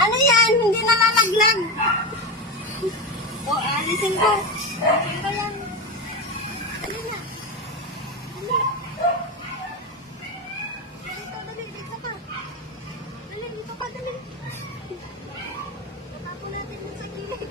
Ano yan? Hindi nalalaglag. O, alisin ko. Alisin ko yan. Dali na. Dali. Dito, dali. Dito ka. Dali, dito ka. Dali. Tatapo natin sa gilid.